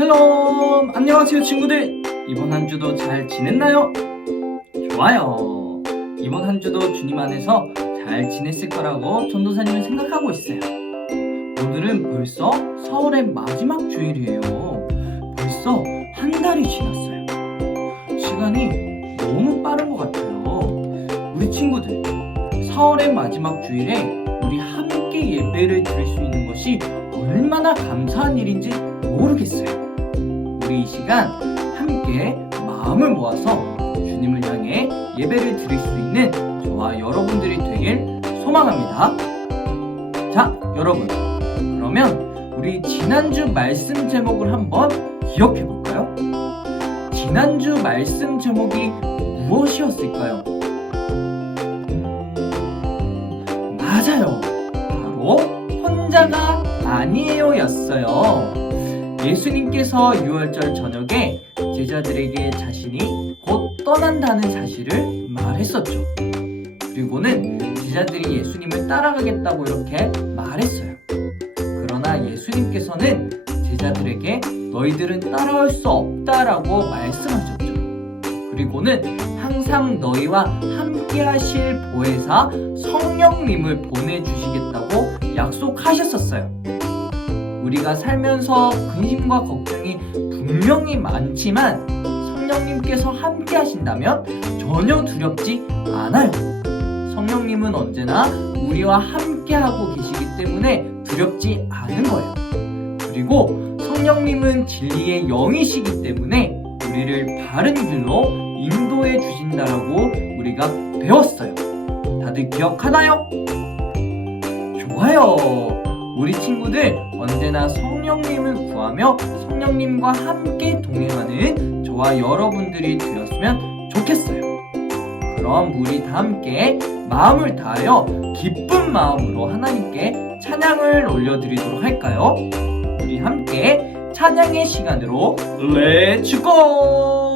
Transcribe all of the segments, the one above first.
샬롬! 안녕하세요, 친구들! 이번 한 주도 잘 지냈나요? 좋아요. 이번 한 주도 주님 안에서 잘 지냈을 거라고 전도사님은 생각하고 있어요. 오늘은 벌써 4월의 마지막 주일이에요. 벌써 한 달이 지났어요. 시간이 너무 빠른 것 같아요. 우리 친구들, 4월의 마지막 주일에 우리 함께 예배를 드릴 수 있는 것이 얼마나 감사한 일인지 모르겠어요. 우리 이 시간 함께 마음을 모아서 주님을 향해 예배를 드릴 수 있는 저와 여러분들이 되길 소망합니다. 자, 여러분. 그러면 우리 지난주 말씀 제목을 한번 기억해 볼까요? 지난주 말씀 제목이 무엇이었을까요? 음, 맞아요. 바로 혼자가 아니에요였어요. 예수님께서 6월절 저녁에 제자들에게 자신이 곧 떠난다는 사실을 말했었죠. 그리고는 제자들이 예수님을 따라가겠다고 이렇게 말했어요. 그러나 예수님께서는 제자들에게 너희들은 따라올 수 없다라고 말씀하셨죠. 그리고는 항상 너희와 함께 하실 보혜사 성령님을 보내주시겠다고 약속하셨었어요. 우리가 살면서 근심과 걱정이 분명히 많지만 성령님께서 함께 하신다면 전혀 두렵지 않아요. 성령님은 언제나 우리와 함께 하고 계시기 때문에 두렵지 않은 거예요. 그리고 성령님은 진리의 영이시기 때문에 우리를 바른 길로 인도해 주신다라고 우리가 배웠어요. 다들 기억하나요? 좋아요. 우리 친구들 언제나 성령님을 구하며 성령님과 함께 동행하는 저와 여러분들이 되었으면 좋겠어요. 그럼 우리 다 함께 마음을 다하여 기쁜 마음으로 하나님께 찬양을 올려드리도록 할까요? 우리 함께 찬양의 시간으로 렛츠고!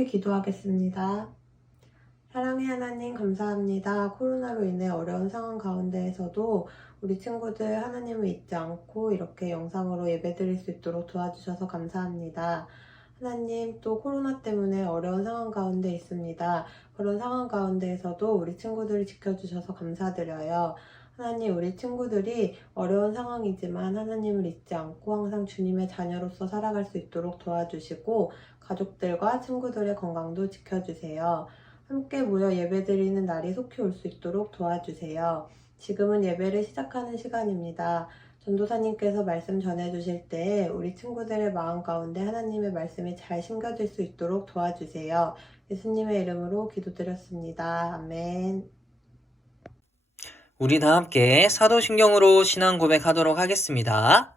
함께 기도하겠습니다. 사랑의 하나님 감사합니다. 코로나로 인해 어려운 상황 가운데에서도 우리 친구들 하나님을 잊지 않고 이렇게 영상으로 예배 드릴 수 있도록 도와주셔서 감사합니다. 하나님 또 코로나 때문에 어려운 상황 가운데 있습니다. 그런 상황 가운데에서도 우리 친구들을 지켜주셔서 감사드려요. 하나님 우리 친구들이 어려운 상황이지만 하나님을 잊지 않고 항상 주님의 자녀로서 살아갈 수 있도록 도와주시고 가족들과 친구들의 건강도 지켜주세요. 함께 모여 예배드리는 날이 속히 올 수 있도록 도와주세요. 지금은 예배를 시작하는 시간입니다. 전도사님께서 말씀 전해주실 때 우리 친구들의 마음 가운데 하나님의 말씀이 잘 심겨질 수 있도록 도와주세요. 예수님의 이름으로 기도드렸습니다. 아멘. 우리 다 함께 사도신경으로 신앙 고백하도록 하겠습니다.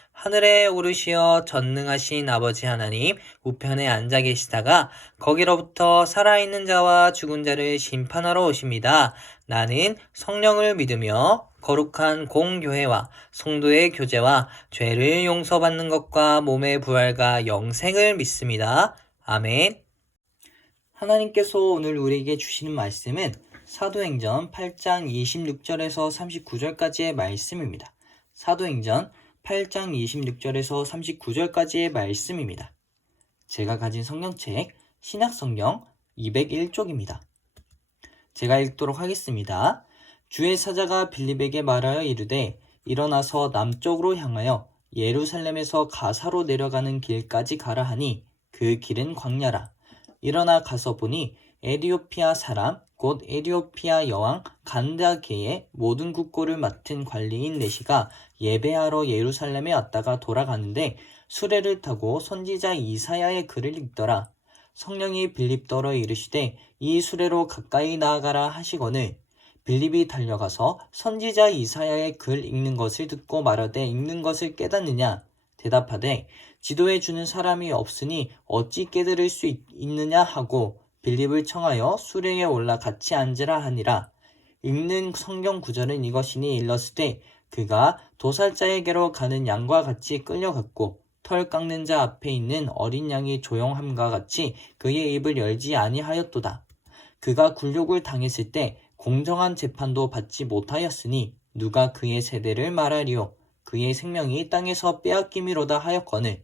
하늘에 오르시어 전능하신 아버지 하나님 우편에 앉아 계시다가 거기로부터 살아있는 자와 죽은 자를 심판하러 오십니다. 나는 성령을 믿으며 거룩한 공교회와 성도의 교제와 죄를 용서받는 것과 몸의 부활과 영생을 믿습니다. 아멘. 하나님께서 오늘 우리에게 주시는 말씀은 사도행전 8장 26절에서 39절까지의 말씀입니다. 사도행전 8장 26절에서 39절까지의 말씀입니다. 제가 가진 성경책 신약성경 201쪽입니다. 제가 읽도록 하겠습니다. 주의 사자가 빌립에게 말하여 이르되 일어나서 남쪽으로 향하여 예루살렘에서 가사로 내려가는 길까지 가라 하니 그 길은 광야라. 일어나 가서 보니 에디오피아 사람 곧 에디오피아 여왕 간다게의 모든 국고를 맡은 관리인 내시가 예배하러 예루살렘에 왔다가 돌아가는데 수레를 타고 선지자 이사야의 글을 읽더라. 성령이 빌립 더러 이르시되 이 수레로 가까이 나아가라 하시거늘 빌립이 달려가서 선지자 이사야의 글 읽는 것을 듣고 말하되 읽는 것을 깨닫느냐 대답하되 지도해 주는 사람이 없으니 어찌 깨달을 수 있, 있느냐 하고 빌립을 청하여 수레에 올라 같이 앉으라 하니라 읽는 성경 구절은 이것이니 일렀으되 그가 도살자에게로 가는 양과 같이 끌려갔고 털 깎는 자 앞에 있는 어린 양이 조용함과 같이 그의 입을 열지 아니하였도다. 그가 굴욕을 당했을 때 공정한 재판도 받지 못하였으니 누가 그의 세대를 말하리요. 그의 생명이 땅에서 빼앗김이로다 하였거늘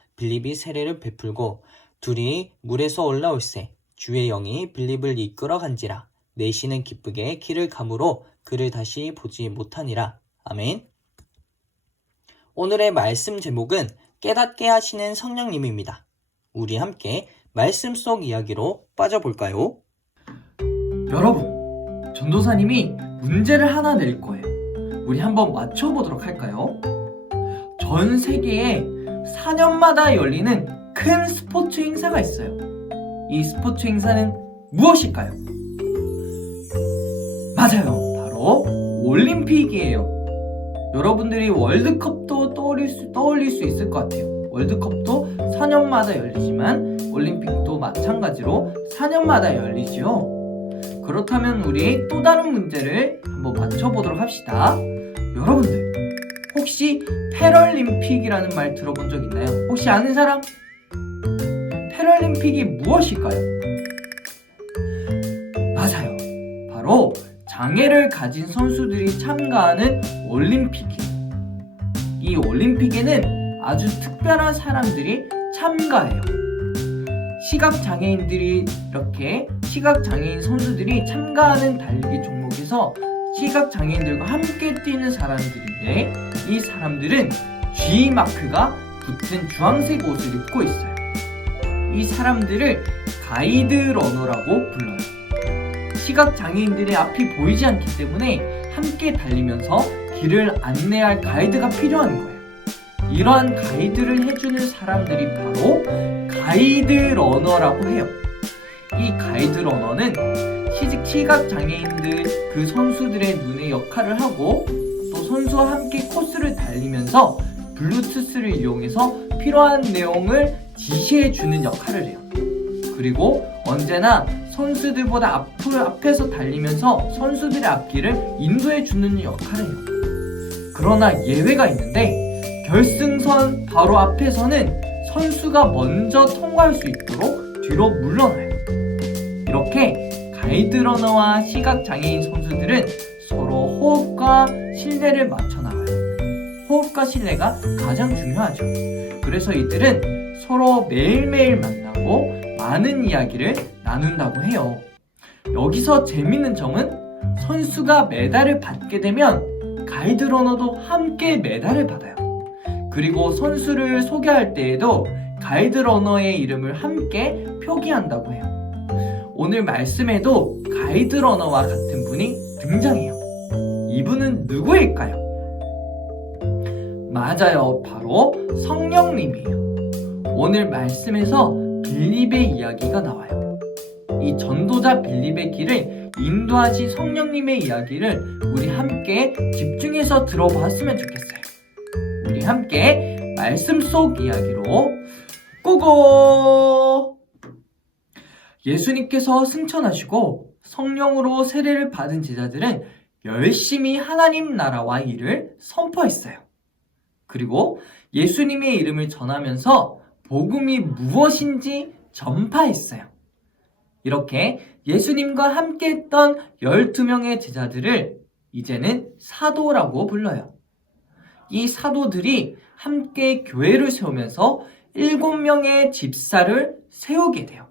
빌립이 세례를 베풀고 둘이 물에서 올라올세 주의 영이 빌립을 이끌어 간지라 내시는 기쁘게 길을 가므로 그를 다시 보지 못하니라 아멘. 오늘의 말씀 제목은 깨닫게 하시는 성령님입니다. 우리 함께 말씀 속 이야기로 빠져볼까요? 여러분, 전도사님이 문제를 하나 낼 거예요. 우리 한번 맞춰보도록 할까요? 전 세계에 4년마다 열리는 큰 스포츠 행사가 있어요. 이 스포츠 행사는 무엇일까요? 맞아요. 바로 올림픽이에요. 여러분들이 월드컵도 떠올릴 수, 떠올릴 수 있을 것 같아요. 월드컵도 4년마다 열리지만 올림픽도 마찬가지로 4년마다 열리죠. 그렇다면 우리 또 다른 문제를 한번 맞춰보도록 합시다. 여러분들, 혹시 패럴림픽이라는 말 들어본 적 있나요? 혹시 아는 사람? 패럴림픽이 무엇일까요? 맞아요. 바로 장애를 가진 선수들이 참가하는 올림픽이에요. 이 올림픽에는 아주 특별한 사람들이 참가해요. 시각 장애인들이 이렇게 시각 장애인 선수들이 참가하는 달리기 종목에서 앞에서 시각 장애인들과 함께 뛰는 사람들인데 이 사람들은 G 마크가 붙은 주황색 옷을 입고 있어요. 이 사람들을 가이드 러너라고 불러요. 시각 장애인들의 앞이 보이지 않기 때문에 함께 달리면서 길을 안내할 가이드가 필요한 거예요. 이러한 가이드를 해주는 사람들이 바로 가이드 러너라고 해요. 이 가이드 러너는 시각 장애인들 그 선수들의 눈의 역할을 하고 또 선수와 함께 코스를 달리면서 블루투스를 이용해서 필요한 내용을 지시해 주는 역할을 해요. 그리고 언제나 선수들보다 앞을 앞에서 달리면서 선수들의 앞길을 인도해 주는 역할을 해요. 그러나 예외가 있는데 결승선 바로 앞에서는 선수가 먼저 통과할 수 있도록 뒤로 물러나요. 이렇게 가이드 러너와 시각 장애인 선수들은 서로 호흡과 신뢰를 맞춰 나가요. 호흡과 신뢰가 가장 중요하죠. 그래서 이들은 서로 매일매일 만나고 많은 이야기를 나눈다고 해요. 여기서 재밌는 점은 선수가 메달을 받게 되면 가이드 러너도 함께 메달을 받아요. 그리고 선수를 소개할 때에도 가이드 러너의 이름을 함께 표기한다고 해요. 오늘 말씀에도 가이드 러너와 같은 분이 등장해요. 이분은 누구일까요? 맞아요. 바로 성령님이에요. 오늘 말씀에서 빌립의 이야기가 나와요. 이 전도자 빌립의 길을 인도하신 성령님의 이야기를 우리 함께 집중해서 들어봤으면 좋겠어요. 우리 함께 말씀 속 이야기로 고고! 예수님께서 승천하시고 성령으로 세례를 받은 제자들은 열심히 하나님 나라와 일을 선포했어요. 그리고 예수님의 이름을 전하면서 복음이 무엇인지 전파했어요. 이렇게 예수님과 함께 했던 12명의 제자들을 이제는 사도라고 불러요. 이 사도들이 함께 교회를 세우면서 7명의 집사를 세우게 돼요.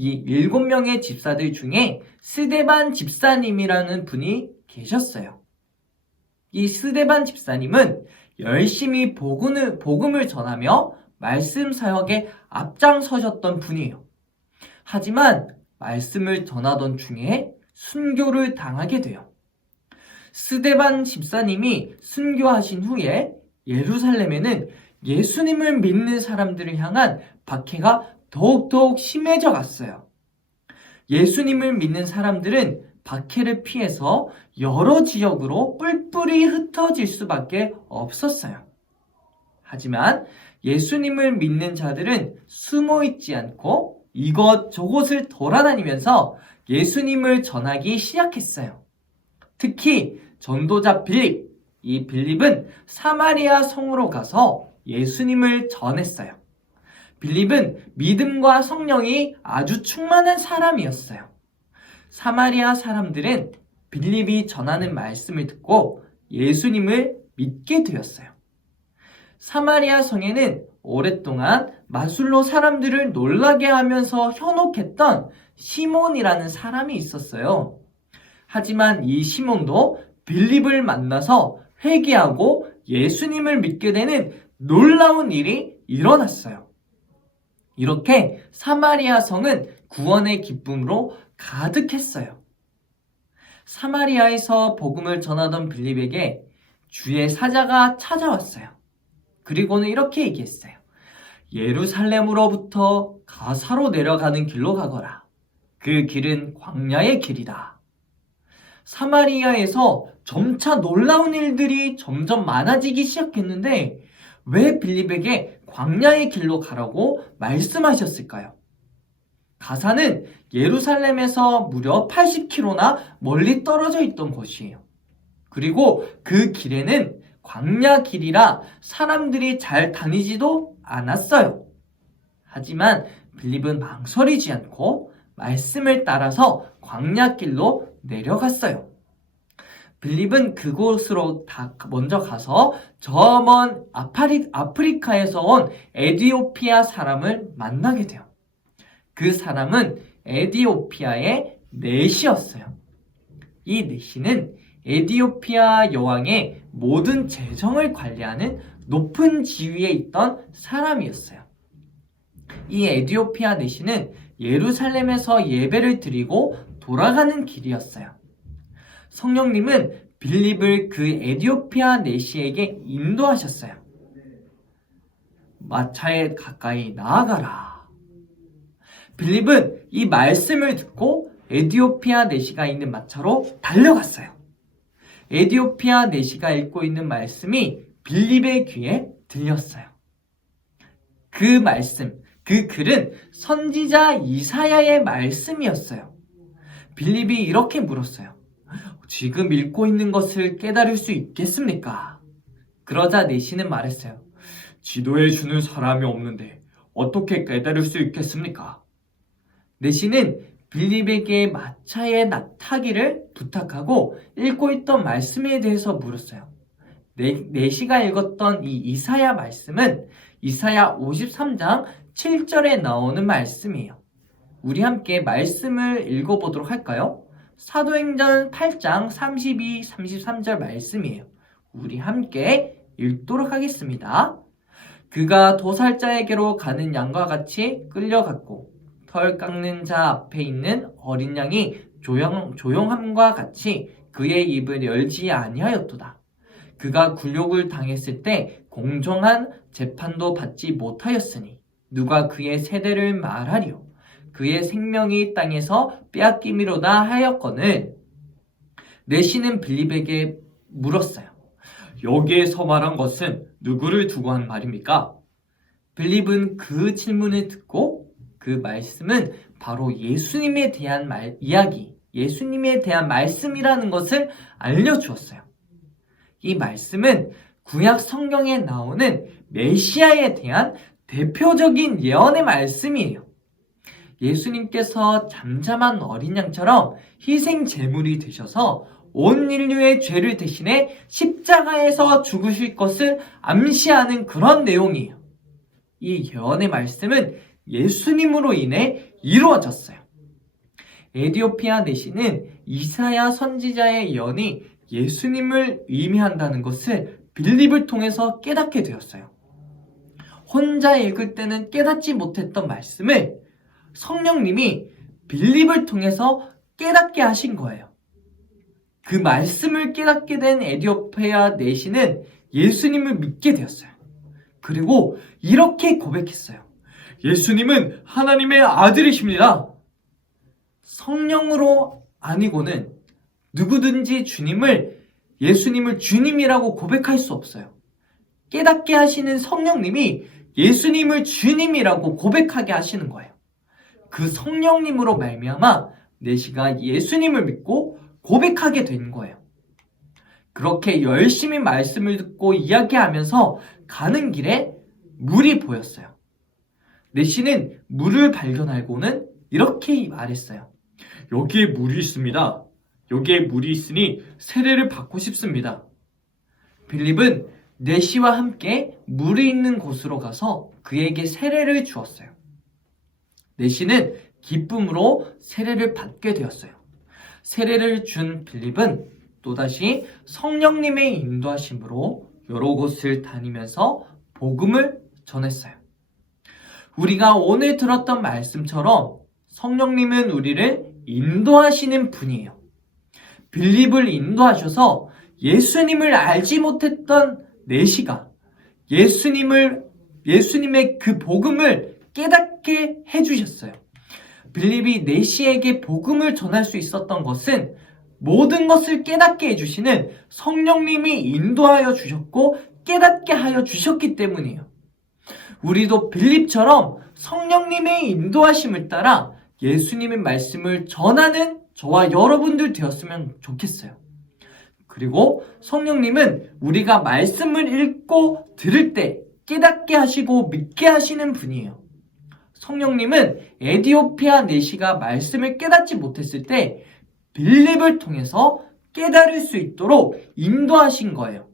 이 7명의 집사들 중에 스데반 집사님이라는 분이 계셨어요. 이 스데반 집사님은 열심히 복음을, 복음을 전하며 말씀 사역에 앞장서셨던 분이에요. 하지만 말씀을 전하던 중에 순교를 당하게 돼요. 스데반 집사님이 순교하신 후에 예루살렘에는 예수님을 믿는 사람들을 향한 박해가 더욱더욱 심해져 갔어요. 예수님을 믿는 사람들은 박해를 피해서 여러 지역으로 뿔뿔이 흩어질 수밖에 없었어요. 하지만 예수님을 믿는 자들은 숨어 있지 않고 이것저것을 돌아다니면서 예수님을 전하기 시작했어요. 특히 전도자 빌립, 이 빌립은 사마리아 성으로 가서 예수님을 전했어요. 빌립은 믿음과 성령이 아주 충만한 사람이었어요. 사마리아 사람들은 빌립이 전하는 말씀을 듣고 예수님을 믿게 되었어요. 사마리아 성에는 오랫동안 마술로 사람들을 놀라게 하면서 현혹했던 시몬이라는 사람이 있었어요. 하지만 이 시몬도 빌립을 만나서 회개하고 예수님을 믿게 되는 놀라운 일이 일어났어요. 이렇게 사마리아 성은 구원의 기쁨으로 가득했어요. 사마리아에서 복음을 전하던 빌립에게 주의 사자가 찾아왔어요. 그리고는 이렇게 얘기했어요. 예루살렘으로부터 가사로 내려가는 길로 가거라. 그 길은 광야의 길이다. 사마리아에서 점차 놀라운 일들이 점점 많아지기 시작했는데 왜 빌립에게 광야의 길로 가라고 말씀하셨을까요? 가사는 예루살렘에서 무려 80km나 멀리 떨어져 있던 곳이에요. 그리고 그 길에는 광야 길이라 사람들이 잘 다니지도 않았어요. 하지만 빌립은 망설이지 않고 말씀을 따라서 광야 길로 내려갔어요. 빌립은 그곳으로 다 먼저 가서 저 먼 아프리카에서 온 에디오피아 사람을 만나게 돼요. 그 사람은 에디오피아의 넷이었어요. 이 내시는 에디오피아 여왕의 모든 재정을 관리하는 높은 지위에 있던 사람이었어요. 이 에디오피아 내시는 예루살렘에서 예배를 드리고 돌아가는 길이었어요. 성령님은 빌립을 그 에디오피아 내시에게 인도하셨어요. 마차에 가까이 나아가라. 빌립은 이 말씀을 듣고 에디오피아 내시가 있는 마차로 달려갔어요. 에디오피아 내시가 읽고 있는 말씀이 빌립의 귀에 들렸어요. 그 말씀, 그 글은 선지자 이사야의 말씀이었어요. 빌립이 이렇게 물었어요. 지금 읽고 있는 것을 깨달을 수 있겠습니까? 그러자 내시는 말했어요. 지도해 주는 사람이 없는데 어떻게 깨달을 수 있겠습니까? 내시는 빌립에게 마차에 나타기를 부탁하고 읽고 있던 말씀에 대해서 물었어요. 네, 내시가 읽었던 이 이사야 말씀은 이사야 53장 7절에 나오는 말씀이에요. 우리 함께 말씀을 읽어보도록 할까요? 사도행전 8장 32, 33절 말씀이에요. 우리 함께 읽도록 하겠습니다. 그가 도살자에게로 가는 양과 같이 끌려갔고 털 깎는 자 앞에 있는 어린 양이 조용, 조용함과 같이 그의 입을 열지 아니하였도다. 그가 굴욕을 당했을 때 공정한 재판도 받지 못하였으니 누가 그의 세대를 말하리요. 그의 생명이 땅에서 빼앗김이로다 하였거늘 내시는 빌립에게 물었어요. 여기에서 말한 것은 누구를 두고 한 말입니까? 빌립은 그 질문을 듣고 그 말씀은 바로 예수님에 대한 말, 이야기, 예수님에 대한 말씀이라는 것을 알려주었어요. 이 말씀은 구약 성경에 나오는 메시아에 대한 대표적인 예언의 말씀이에요. 예수님께서 잠잠한 어린 양처럼 희생 제물이 되셔서 온 인류의 죄를 대신해 십자가에서 죽으실 것을 암시하는 그런 내용이에요. 이 예언의 말씀은 예수님으로 인해 이루어졌어요. 에디오피아 내시는 이사야 선지자의 예언이 예수님을 의미한다는 것을 빌립을 통해서 깨닫게 되었어요. 혼자 읽을 때는 깨닫지 못했던 말씀을 성령님이 빌립을 통해서 깨닫게 하신 거예요. 그 말씀을 깨닫게 된 에디오피아 내시는 예수님을 믿게 되었어요. 그리고 이렇게 고백했어요. 예수님은 하나님의 아들이십니다. 성령으로 아니고는 누구든지 주님을 예수님을 주님이라고 고백할 수 없어요. 깨닫게 하시는 성령님이 예수님을 주님이라고 고백하게 하시는 거예요. 그 성령님으로 말미암아 내시가 예수님을 믿고 고백하게 된 거예요. 그렇게 열심히 말씀을 듣고 이야기하면서 가는 길에 물이 보였어요. 내시는 물을 발견하고는 이렇게 말했어요. 여기에 물이 있습니다. 여기에 물이 있으니 세례를 받고 싶습니다. 빌립은 내시와 함께 물이 있는 곳으로 가서 그에게 세례를 주었어요. 내시는 기쁨으로 세례를 받게 되었어요. 세례를 준 빌립은 또다시 성령님의 인도하심으로 여러 곳을 다니면서 복음을 전했어요. 우리가 오늘 들었던 말씀처럼 성령님은 우리를 인도하시는 분이에요. 빌립을 인도하셔서 예수님을 알지 못했던 내시가 예수님을 예수님의 그 복음을 깨닫게 해주셨어요. 빌립이 내시에게 복음을 전할 수 있었던 것은 모든 것을 깨닫게 해주시는 성령님이 인도하여 주셨고 깨닫게 하여 주셨기 때문이에요. 우리도 빌립처럼 성령님의 인도하심을 따라 예수님의 말씀을 전하는 저와 여러분들 되었으면 좋겠어요. 그리고 성령님은 우리가 말씀을 읽고 들을 때 깨닫게 하시고 믿게 하시는 분이에요. 성령님은 에디오피아 내시가 말씀을 깨닫지 못했을 때 빌립을 통해서 깨달을 수 있도록 인도하신 거예요.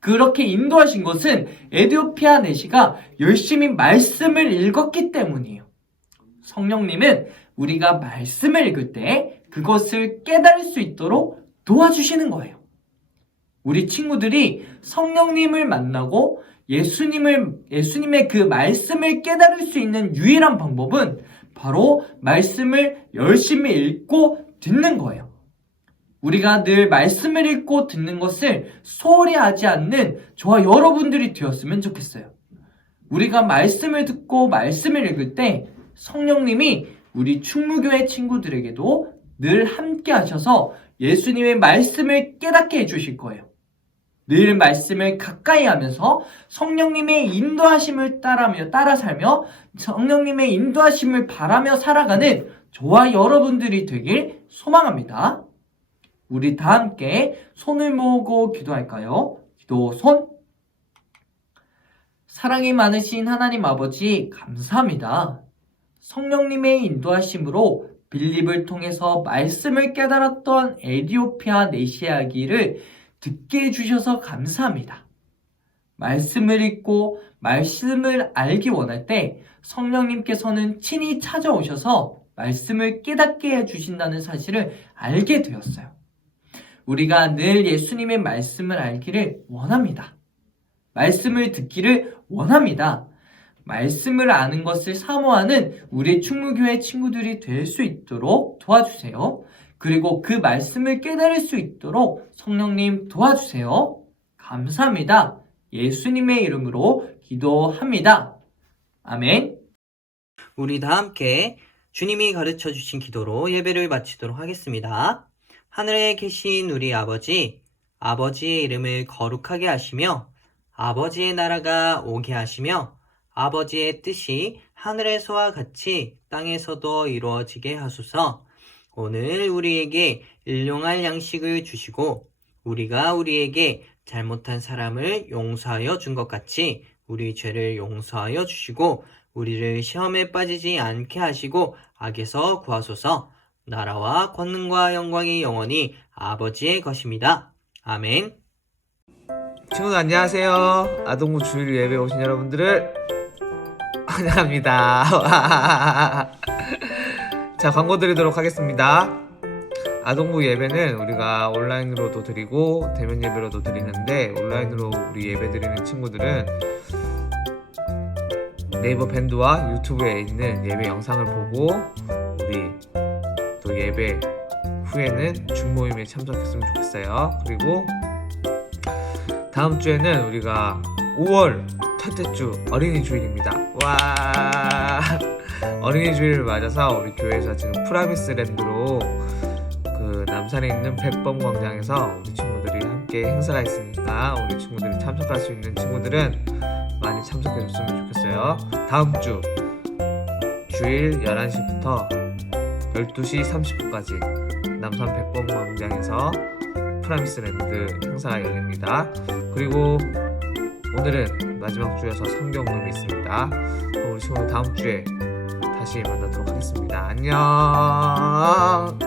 그렇게 인도하신 것은 에디오피아 내시가 열심히 말씀을 읽었기 때문이에요. 성령님은 우리가 말씀을 읽을 때 그것을 깨달을 수 있도록 도와주시는 거예요. 우리 친구들이 성령님을 만나고 예수님을, 예수님의 그 말씀을 깨달을 수 있는 유일한 방법은 바로 말씀을 열심히 읽고 듣는 거예요. 우리가 늘 말씀을 읽고 듣는 것을 소홀히 하지 않는 저와 여러분들이 되었으면 좋겠어요. 우리가 말씀을 듣고 말씀을 읽을 때 성령님이 우리 충무교회 친구들에게도 늘 함께 하셔서 예수님의 말씀을 깨닫게 해주실 거예요. 늘 말씀을 가까이 하면서 성령님의 인도하심을 따라며 따라 살며 성령님의 인도하심을 바라며 살아가는 저와 여러분들이 되길 소망합니다. 우리 다 함께 손을 모으고 기도할까요? 기도 손. 사랑이 많으신 하나님 아버지 감사합니다. 성령님의 인도하심으로 빌립을 통해서 말씀을 깨달았던 에디오피아 내시아기를 듣게 해주셔서 감사합니다. 말씀을 읽고 말씀을 알기 원할 때 성령님께서는 친히 찾아오셔서 말씀을 깨닫게 해주신다는 사실을 알게 되었어요. 우리가 늘 예수님의 말씀을 알기를 원합니다. 말씀을 듣기를 원합니다. 말씀을 아는 것을 사모하는 우리 충무교회 친구들이 될 수 있도록 도와주세요. 그리고 그 말씀을 깨달을 수 있도록 성령님 도와주세요. 감사합니다. 예수님의 이름으로 기도합니다. 아멘. 우리 다 함께 주님이 가르쳐 주신 기도로 예배를 마치도록 하겠습니다. 하늘에 계신 우리 아버지, 아버지의 이름을 거룩하게 하시며, 아버지의 나라가 오게 하시며, 아버지의 뜻이 하늘에서와 같이 땅에서도 이루어지게 하소서. 오늘 우리에게 일용할 양식을 주시고, 우리가 우리에게 잘못한 사람을 용서하여 준 것 같이 우리 죄를 용서하여 주시고, 우리를 시험에 빠지지 않게 하시고 악에서 구하소서. 나라와 권능과 영광이 영원히 아버지의 것입니다. 아멘. 친구들 안녕하세요. 아동부 주일 예배 오신 여러분들을 환영합니다. 자, 광고 드리도록 하겠습니다. 아동부 예배는 우리가 온라인으로도 드리고 대면 예배로도 드리는데 온라인으로 우리 예배 드리는 친구들은 네이버 밴드와 유튜브에 있는 예배 영상을 보고 우리 또 예배 후에는 중모임에 참석했으면 좋겠어요. 그리고 다음 주에는 우리가 5월 첫째 주 어린이 주일입니다. 와 어린이 주일을 맞아서 우리 교회에서 지금 프라미스 랜드로 그 남산에 있는 백범 광장에서 우리 친구들이 함께 행사가 있으니까 우리 친구들이 참석할 수 있는 친구들은 많이 참석해 줬으면 좋겠어요. 다음 주 주일 11시부터 12시 30분까지 남산 백범 광장에서 프라미스 랜드 행사가 열립니다. 그리고 오늘은 마지막 주여서 성경 음이 있습니다. 우리 친구 다음 주에 다시 만나도록 하겠습니다. 안녕.